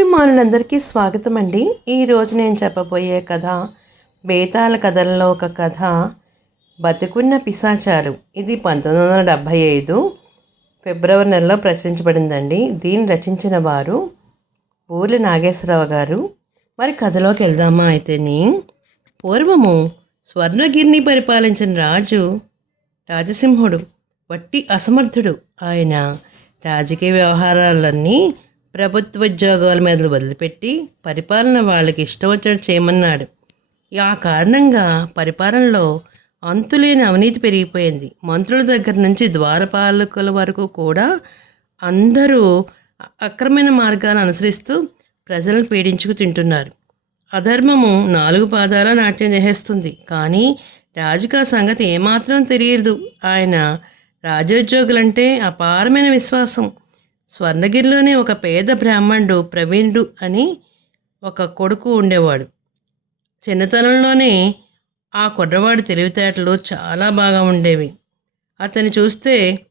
అభిమానులందరికీ స్వాగతం అండి ఈరోజు నేను చెప్పబోయే కథ బేతాళ కథల్లో ఒక కథ బతుకున్న పిశాచారు ఇది పంతొమ్మిది వందల డెబ్భై ఐదు ఫిబ్రవరి నెలలో ప్రచురించబడిందండి. దీన్ని రచించిన వారు ఊర్లి నాగేశ్వరరావు గారు. మరి కథలోకి వెళ్దామా అయితేని? పూర్వము స్వర్ణగిరిని పరిపాలించిన రాజు రాజసింహుడు వట్టి అసమర్థుడు. ఆయన రాజకీయ వ్యవహారాలన్నీ ప్రభుత్వ ఉద్యోగాల మీద వదిలిపెట్టి పరిపాలన వాళ్ళకి ఇష్టం వచ్చినట్టు చేయమన్నాడు. ఆ కారణంగా పరిపాలనలో అంతులేని అవినీతి పెరిగిపోయింది. మంత్రుల దగ్గర నుంచి ద్వారపాలకుల వరకు కూడా అందరూ అక్రమైన మార్గాలను అనుసరిస్తూ ప్రజలను పీడించుకు తింటున్నారు. అధర్మము నాలుగు పాదాల నాట్యం చేసేస్తుంది. కానీ రాజుకు ఆ సంగతి ఏమాత్రం తెలియదు. ఆయన రాజోద్యోగులంటే అపారమైన విశ్వాసం. స్వర్ణగిరిలోనే ఒక పేద బ్రాహ్మణుడు ప్రవీణుడు అని ఒక కొడుకు ఉండేవాడు. చిన్నతనంలోనే ఆ కుర్రవాడి తెలివితేటలు చాలా బాగా ఉండేవి. అతని చూస్తే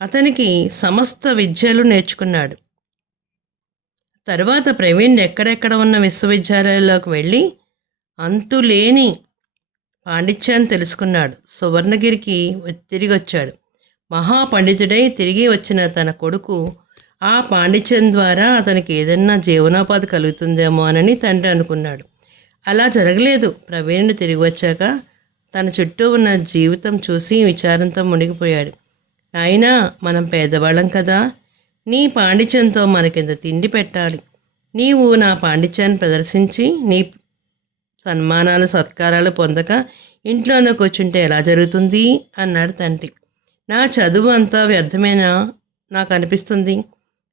అతనికి సమస్త విద్యలు నేర్చుకున్నాడు. తర్వాత ప్రవీణ్ ఎక్కడెక్కడ ఉన్న విశ్వవిద్యాలయాల్లోకి వెళ్ళి అంతులేని పాండిత్యాన్ని తెలుసుకున్నాడు. సువర్ణగిరికి తిరిగి వచ్చాడు మహాపండితుడై తిరిగి వచ్చిన తన కొడుకు ఆ పాండిత్యం ద్వారా అతనికి ఏదన్నా జీవనోపాధి కలుగుతుందేమో అని తండ్రి అనుకున్నాడు. అలా జరగలేదు. ప్రవీణుడు తిరిగి వచ్చాక తన చుట్టూ ఉన్న జీవితం చూసి విచారంతో మునిగిపోయాడు. నాయనా మనం పేదవాళ్ళం కదా. నీ పాండిత్యంతో మనకింత తిండి పెట్టాలి. నీవు నా పాండిత్యాన్ని ప్రదర్శించి నీ సన్మానాలు సత్కారాలు పొందక ఇంట్లోనే కూర్చుంటే ఎలా జరుగుతుంది? అన్నాడు తండ్రి. నా చదువు అంతా వ్యర్థమేనా? నాకు అనిపిస్తుంది.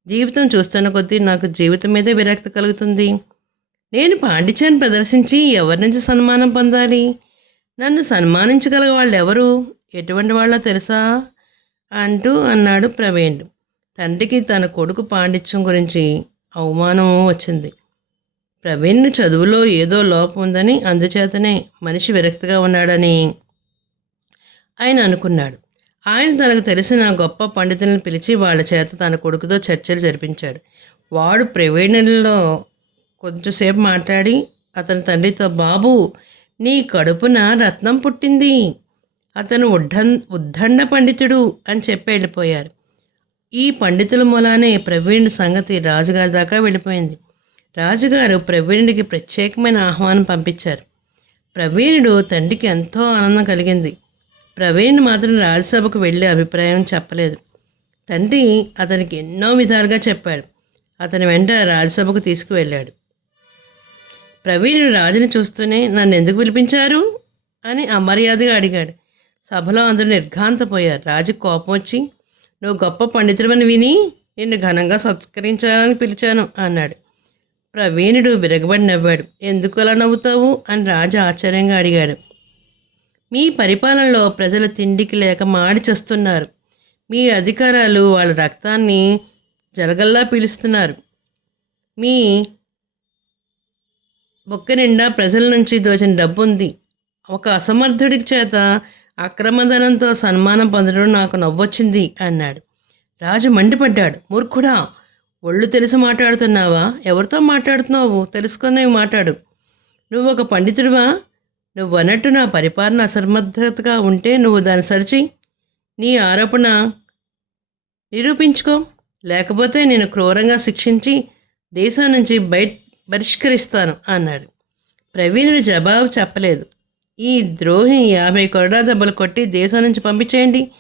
జీవితం చూస్తున్న కొద్దీ నాకు జీవితం మీదే విరక్తి కలుగుతుంది. నేను పాండిత్యాన్ని ప్రదర్శించి ఎవరి నుంచి సన్మానం పొందాలి? నన్ను సన్మానించగల వాళ్ళు ఎవరు ఎటువంటి వాళ్ళో తెలుసా? అంటూ అన్నాడు ప్రవీణ్. తండ్రికి తన కొడుకు పాండిత్యం గురించి అవమానం వచ్చింది. ప్రవీణ్ చదువులో ఏదో లోపం ఉందని అందుచేతనే మనిషి విరక్తిగా ఉన్నాడని ఆయన అనుకున్నాడు. ఆయన తనకు తెలిసిన గొప్ప పండితులను పిలిచి వాళ్ళ చేత తన కొడుకుతో చర్చలు జరిపించాడు. వాడు ప్రవీణుల్లో కొంచెంసేపు మాట్లాడి అతని తండ్రితో బాబు నీ కడుపున రత్నం పుట్టింది. అతను ఉడ్డన్ ఉద్దండ పండితుడు అని చెప్పి వెళ్ళిపోయారు. ఈ పండితుల మూలానే ప్రవీణ్ సంగతి రాజుగారి దాకా వెళ్ళిపోయింది. రాజుగారు ప్రవీణుడికి ప్రత్యేకమైన ఆహ్వానం పంపించారు. ప్రవీణుడు తండ్రికి ఎంతో ఆనందం కలిగింది. ప్రవీణ్ మాత్రం రాజ్యసభకు వెళ్ళే అభిప్రాయం చెప్పలేదు. తండ్రి అతనికి ఎన్నో విధాలుగా చెప్పాడు. అతని వెంట రాజ్యసభకు తీసుకువెళ్ళాడు. ప్రవీణుడు రాజుని చూస్తూనే నన్ను ఎందుకు పిలిపించారు? అని అమర్యాదగా అడిగాడు. సభలో అందరూ నిర్ఘాంతపోయారు. రాజు కోపం వచ్చి నువ్వు గొప్ప పండితుడివని విని నిన్ను ఘనంగా సత్కరించాలని పిలిచాను అన్నాడు. ప్రవీణుడు విరగబడి నవ్వాడు. ఎందుకు అలా నవ్వుతావు? అని రాజు ఆశ్చర్యంగా అడిగాడు. మీ పరిపాలనలో ప్రజలు తిండికి లేక మాడిచేస్తున్నారు మీ అధికారాలు వాళ్ళ రక్తాన్ని జలగల్లా పీలుస్తున్నారు. మీ బొక్క నిండా ప్రజల నుంచి దోచిన డబ్బు ఉంది ఒక అసమర్థుడికి చేత అక్రమధనంతో సన్మానం పొందడం నాకు నవ్వొచ్చింది అన్నాడు. రాజు మండిపడ్డాడు. మూర్ఖుడా ఒళ్ళు తెలిసి మాట్లాడుతున్నావా? ఎవరితో మాట్లాడుతున్నావు? తెలుసుకునే మాట్లాడు. నువ్వు ఒక పండితుడివా? నువ్వు అన్నట్టు నా పరిపాలన అసమర్థతగా ఉంటే నువ్వు దాన్ని సరిచి నీ ఆరోపణ నిరూపించుకో. లేకపోతే నేను క్రూరంగా శిక్షించి దేశం నుంచి బయట బహిష్కరిస్తాను అన్నాడు. ప్రవీణుడు జవాబు చెప్పలేదు. ఈ ద్రోహిని యాభై కొరడా దెబ్బలు కొట్టి దేశం నుంచి పంపించేయండి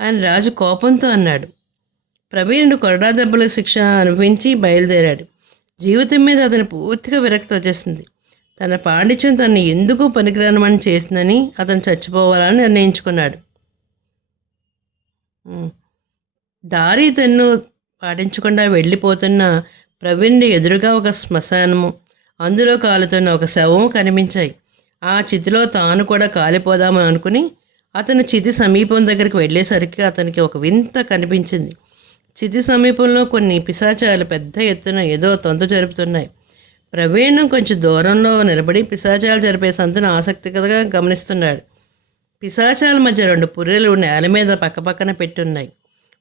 అని రాజు కోపంతో అన్నాడు. ప్రవీణుడు కొరడా దెబ్బలకు శిక్ష అనుభవించి బయలుదేరాడు. జీవితం మీద అతను పూర్తిగా విరక్తి వచ్చేసింది. తన పాండిత్యం తను ఎందుకు పనికిరానమని చేసిందని అతను చచ్చిపోవాలని నిర్ణయించుకున్నాడు. దారి తన్ను పాటించకుండా వెళ్ళిపోతున్న ప్రవీణ్ని ఎదురుగా ఒక శ్మశానము అందులో కాలుతున్న ఒక శవము కనిపించాయి. ఆ చితిలో తాను కూడా కాలిపోదామని అనుకుని అతను చితి సమీపం దగ్గరికి వెళ్ళేసరికి అతనికి ఒక వింత కనిపించింది. చితి సమీపంలో కొన్ని పిశాచాలు పెద్ద ఎత్తున ఏదో తంతు జరుపుతున్నాయి. ప్రవీణ్ కొంచెం దూరంలో నిలబడి పిశాచాలు జరిపే సంతను ఆసక్తిగా గమనిస్తున్నాడు. పిశాచాల మధ్య రెండు పుర్రెలు నేల మీద పక్కపక్కన పెట్టున్నాయి.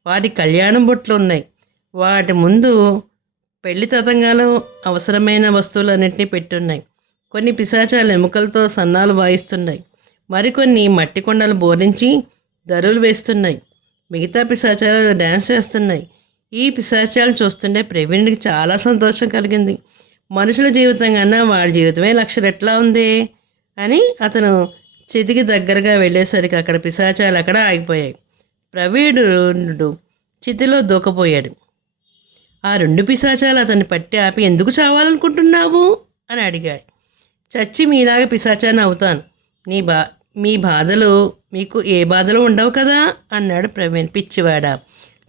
వాటి కళ్యాణం బొట్లు ఉన్నాయి. వాటి ముందు పెళ్ళి తతంగాలు అవసరమైన వస్తువులన్నింటినీ పెట్టున్నాయి. కొన్ని పిశాచాలు ఎముకలతో సన్నాలు వాయిస్తున్నాయి. మరికొన్ని మట్టి కొండలు బోరించి దరువులు వేస్తున్నాయి. మిగతా పిశాచాలు డ్యాన్స్ చేస్తున్నాయి. ఈ పిశాచాలు చూస్తుంటే ప్రవీణ్కి చాలా సంతోషం కలిగింది. మనుషుల జీవితం కన్నా వాడి జీవితమే లక్ష రెట్లా ఉంది? అని అతను చితికి దగ్గరగా వెళ్ళేసరికి అక్కడ పిశాచాలు అక్కడ ఆగిపోయాయి. ప్రవీణుడు చితిలో దూకపోయాడు. ఆ రెండు పిశాచాలు అతన్ని పట్టి ఆపి ఎందుకు చావాలనుకుంటున్నావు? అని అడిగాడు. చచ్చి మీలాగా పిశాచాన్ని అవుతాను. నీ బా మీ బాధలు మీకు ఏ బాధలు ఉండవు కదా? అన్నాడు ప్రవీణ్ పిచ్చివాడ.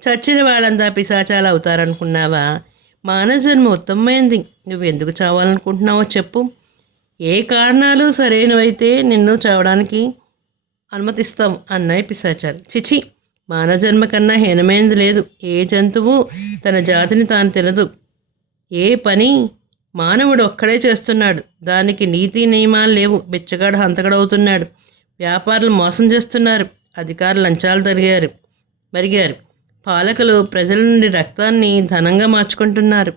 చచ్చిన వాళ్ళంతా పిశాచాలు అవుతారనుకున్నావా? మానవ జన్మ ఉత్తమమైంది. నువ్వు ఎందుకు చావాలనుకుంటున్నావో చెప్పు. ఏ కారణాలు సరైనవైతే నిన్ను చావడానికి అనుమతిస్తాం అన్నాయి పిశాచాలు చిచి మానవ జన్మ కన్నా హీనమైనది లేదు. ఏ జంతువు తన జాతిని తాను తినదు. ఏ పని మానవుడు ఒక్కడే చేస్తున్నాడు. దానికి నీతి నియమాలు లేవు. బిచ్చగాడు హంతగడవుతున్నాడు వ్యాపారులు మోసం చేస్తున్నారు. అధికారులు లంచాలు తరిగారు. మరిగారు. పాలకులు ప్రజల నుండి రక్తాన్ని ధనంగా మార్చుకుంటున్నారు.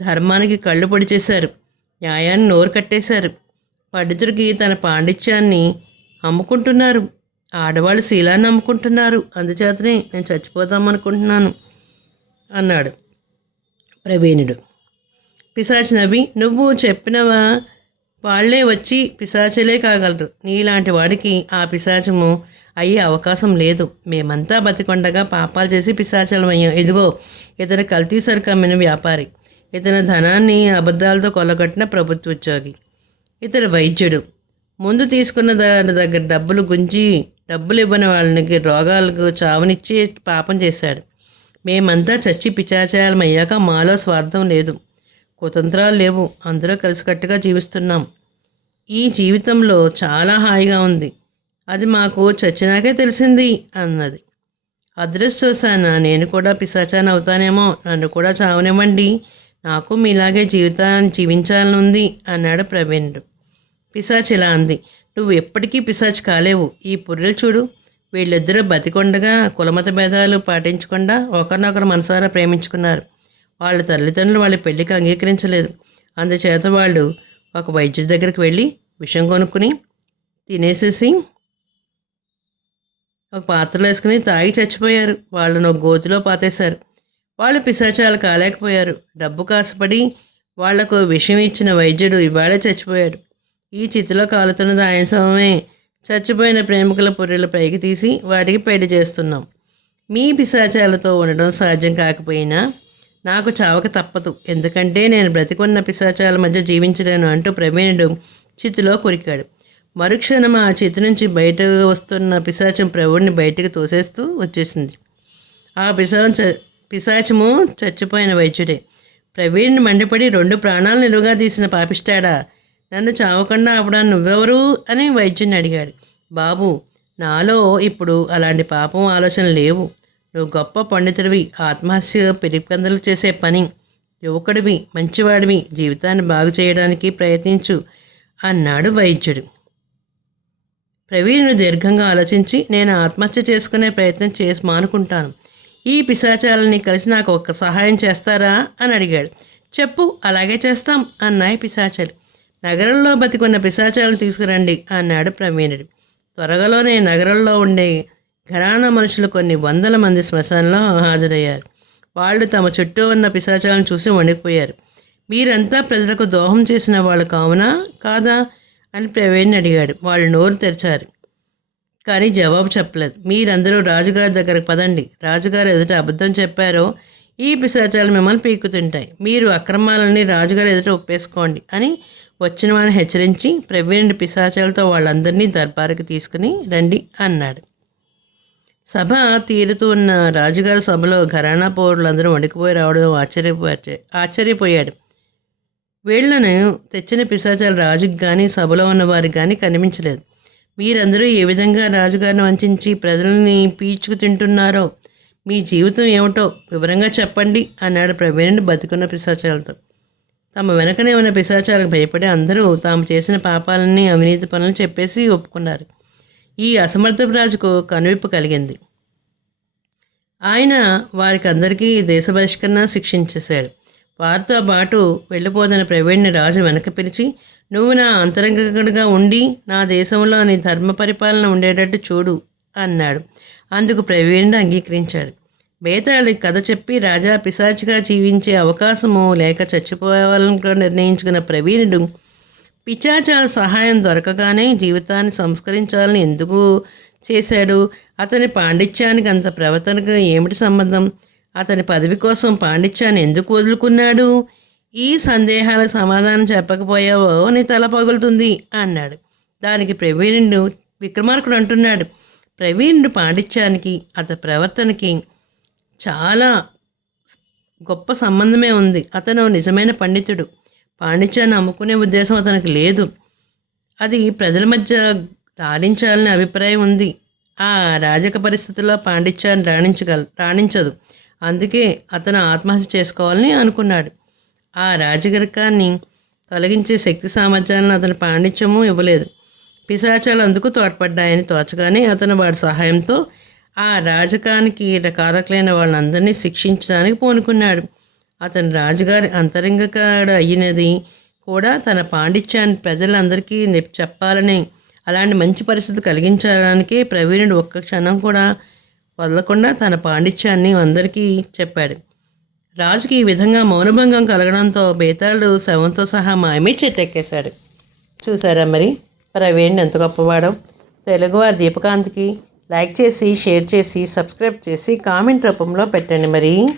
ధర్మానికి కళ్ళు పొడిచేశారు న్యాయాన్ని నోరు కట్టేశారు. పండితుడికి తన పాండిత్యాన్ని అమ్ముకుంటున్నారు. ఆడవాళ్ళు శీలాన్ని అమ్ముకుంటున్నారు. అందుచేతనే నేను చచ్చిపోదాం అనుకుంటున్నాను అన్నాడు ప్రవీణుడు. పిశాచి నవ్వి నువ్వు చెప్పినవా? వాళ్ళే వచ్చి పిశాచలే కాగలరు. నీలాంటి వాడికి ఆ పిశాచము అయ్యే అవకాశం లేదు. మేమంతా బతికొండగా పాపాలు చేసి పిశాచలమయ్యాం. ఇదిగో ఇతను కల్తీ సరుకు అమ్మిన వ్యాపారి. ఇతను ధనాన్ని అబద్ధాలతో కొలగొట్టిన ప్రభుత్వ ఉద్యోగి ఇతడు వైద్యుడు. ముందు తీసుకున్న దాని దగ్గర డబ్బులు గుంజి డబ్బులు ఇవ్వని వాళ్ళకి రోగాలకు చావునిచ్చి పాపం చేశాడు. మేమంతా చచ్చి పిచాచాలం అయ్యాక మాలో స్వార్థం లేదు. కుతంత్రాలు లేవు. అందరూ కలిసికట్టుగా జీవిస్తున్నాం. ఈ జీవితంలో చాలా హాయిగా ఉంది. అది మాకు చచ్చినాకే తెలిసింది అన్నది. అదృష్టవశాన నేను కూడా పిశాచాన్ని అవుతానేమో నన్ను కూడా చావనివ్వండి. నాకు మీలాగే జీవితాన్ని జీవించాలని ఉంది అన్నాడు ప్రవీణుడు పిశాచి ఇలా అంది. నువ్వు ఎప్పటికీ పిశాచి కాలేవు. ఈ పుర్రెలు చూడు. వీళ్ళిద్దరూ బతికొండగా కులమత భేదాలు పాటించకుండా ఒకరినొకరు మనసారా ప్రేమించుకున్నారు. వాళ్ళ తల్లిదండ్రులు వాళ్ళ పెళ్ళికి అంగీకరించలేదు. అందుచేత వాళ్ళు ఒక వైద్యుడి దగ్గరికి వెళ్ళి విషం కొనుక్కుని తినేసేసి ఒక పాత్రలో వేసుకుని తాగి చచ్చిపోయారు. వాళ్ళను ఒక గోతిలో పాతేశారు. వాళ్ళు పిశాచాలు కాలేకపోయారు. డబ్బు కాసపడి వాళ్ళకు విషయం ఇచ్చిన వైద్యుడు ఇవాళే చచ్చిపోయాడు. ఈ చితిలో కాలుతున్నది ఆయన సమమే చచ్చిపోయిన ప్రేమికుల పొర్రెల పైకి తీసి వాటికి పెళ్ళి చేస్తున్నాం. మీ పిశాచాలతో ఉండడం సాధ్యం కాకపోయినా నాకు చావక తప్పదు. ఎందుకంటే నేను బ్రతికున్న పిశాచాల మధ్య జీవించలేను అంటూ ప్రవీణుడు చితిలో కొరికాడు. మరుక్షణం ఆ చేతి నుంచి బయటకు వస్తున్న పిశాచం ప్రవీణ్ణి బయటకు తోసేస్తూ వచ్చేసింది. ఆ పిశాచ పిశాచము చచ్చిపోయిన వైద్యుడే. ప్రవీణ్ని మండిపడి రెండు ప్రాణాలు నిలువుగా తీసిన పాపిస్తాడా నన్ను చావకుండా అప్పుడు నువ్వెవరు అని వైద్యుని అడిగాడు. బాబు నాలో ఇప్పుడు అలాంటి పాపం ఆలోచన లేవు. నువ్వు గొప్ప పండితుడివి ఆత్మహత్య పెరికందలు చేసే పని. యువకుడివి మంచివాడివి జీవితాన్ని బాగు చేయడానికి ప్రయత్నించు అన్నాడు వైద్యుడు. ప్రవీణుడు దీర్ఘంగా ఆలోచించి నేను ఆత్మహత్య చేసుకునే ప్రయత్నం చేసి మానుకుంటాను. ఈ పిశాచాలని కలిసి నాకు ఒక్క సహాయం చేస్తారా? అని అడిగాడు. చెప్పు అలాగే చేస్తాం అన్నాయి పిశాచాలు నగరంలో బతికున్న పిశాచాలను తీసుకురండి అన్నాడు ప్రవీణుడు. త్వరగలోనే నగరంలో ఉండే ఘరానా మనుషులు కొన్ని వందల మంది శ్మశానంలో హాజరయ్యారు. వాళ్ళు తమ చుట్టూ ఉన్న పిశాచాలను చూసి వణికిపోయారు. మీరంతా ప్రజలకు దోహం చేసిన వాళ్ళు కావునా? కాదా? అని ప్రవీణ్ అడిగాడు. వాళ్ళు నోరు తెరిచారు. కానీ జవాబు చెప్పలేదు. మీరందరూ రాజుగారి దగ్గరకు పదండి. రాజుగారు ఎదుట అబద్ధం చెప్పారో ఈ పిశాచాలు మిమ్మల్ని పీకుతుంటాయి మీరు అక్రమాలని రాజుగారు ఎదుట ఒప్పేసుకోండి అని వచ్చిన వాళ్ళని హెచ్చరించి ప్రవీణుడి పిశాచాలతో వాళ్ళందరినీ దర్బారుకి తీసుకుని రండి అన్నాడు. సభ తీరుతూ ఉన్న రాజుగారి సభలో ఘరానా పౌరులందరూ వణికిపోయి రావడం ఆశ్చర్యపోయారు ఆశ్చర్యపోయాడు. వీళ్ళను తెచ్చిన పిశాచాలు రాజుకి కానీ సభలో ఉన్న వారికి కానీ కనిపించలేదు. మీరందరూ ఏ విధంగా రాజుగారిని వంచి ప్రజల్ని పీచుకు తింటున్నారో మీ జీవితం ఏమిటో వివరంగా చెప్పండి అన్నాడు ప్రవీణుడు బతుకున్న పిశాచాలతో. తమ వెనకనే ఉన్న పిశాచాలకు భయపడి అందరూ తాము చేసిన పాపాలని అవినీతి పనులు చెప్పేసి ఒప్పుకున్నారు. ఈ అసమర్థపు రాజుకు కనువిప్పు కలిగింది. ఆయన వారికి అందరికీ దేశ బహిష్కరణ శిక్షించేశాడు. వారితో పాటు వెళ్ళిపోతున్న ప్రవీణ్ని రాజు వెనక పిలిచి నువ్వు నా అంతరంగికుడిగా ఉండి నా దేశంలో నీ ధర్మ పరిపాలన ఉండేటట్టు చూడు అన్నాడు. అందుకు ప్రవీణుడు అంగీకరించాడు. బేతాళి కథ చెప్పి రాజా పిశాచిగా జీవించే అవకాశము లేక చచ్చిపోవాలని నిర్ణయించుకున్న ప్రవీణుడు పిచాచాల సహాయం దొరకగానే జీవితాన్ని సంస్కరించాలని ఎందుకు చేశాడు? అతని పాండిత్యానికి అంత ప్రవర్తనకు ఏమిటి సంబంధం? అతని పదవి కోసం పాండిత్యాన్ని ఎందుకు వదులుకున్నాడు? ఈ సందేహాలకు సమాధానం చెప్పకపోయావో నీ తల పగులుతుంది అన్నాడు. దానికి ప్రవీణుడు విక్రమార్కుడు అంటున్నాడు. ప్రవీణుడు పాండిత్యానికి అతని ప్రవర్తనకి చాలా గొప్ప సంబంధమే ఉంది. అతను నిజమైన పండితుడు. పాండిత్యాన్ని అమ్ముకునే ఉద్దేశం అతనికి లేదు. అది ప్రజల మధ్య రాణించాలనే అభిప్రాయం ఉంది. ఆ రాజక పరిస్థితుల్లో పాండిత్యాన్ని రాణించగల రాణించదు. అందుకే అతను ఆత్మహత్య చేసుకోవాలని అనుకున్నాడు. ఆ రాజగరికాన్ని తొలగించే శక్తి సామర్థ్యాలను అతని పాండిత్యము ఇవ్వలేదు. పిశాచాలు అందుకు తోడ్పడ్డాయని తోచగానే అతను వాడి సహాయంతో ఆ రాజకానికి కారకులైన వాళ్ళందరినీ శిక్షించడానికి పూనుకున్నాడు. అతను రాజుగారి అంతరంగకాడు అయినది కూడా తన పాండిత్యాన్ని ప్రజలందరికీ చెప్పాలని అలాంటి మంచి పరిస్థితి కలిగించడానికే ప్రవీణుడు ఒక్క క్షణం కూడా వదలకుండా తన పాండిత్యాన్ని అందరికీ చెప్పాడు. రాజుకి ఈ విధంగా మౌనభంగం కలగడంతో బేతాళుడు శవంతో సహా మాయమే చెట్టెక్కేశాడు చూసారా మరి? ప్రవీణ్ ఎంత గొప్పవాడో. తెలుగువారి దీపకాంత్కి లైక్ చేసి షేర్ చేసి సబ్స్క్రైబ్ చేసి కామెంట్ రూపంలో పెట్టండి మరి.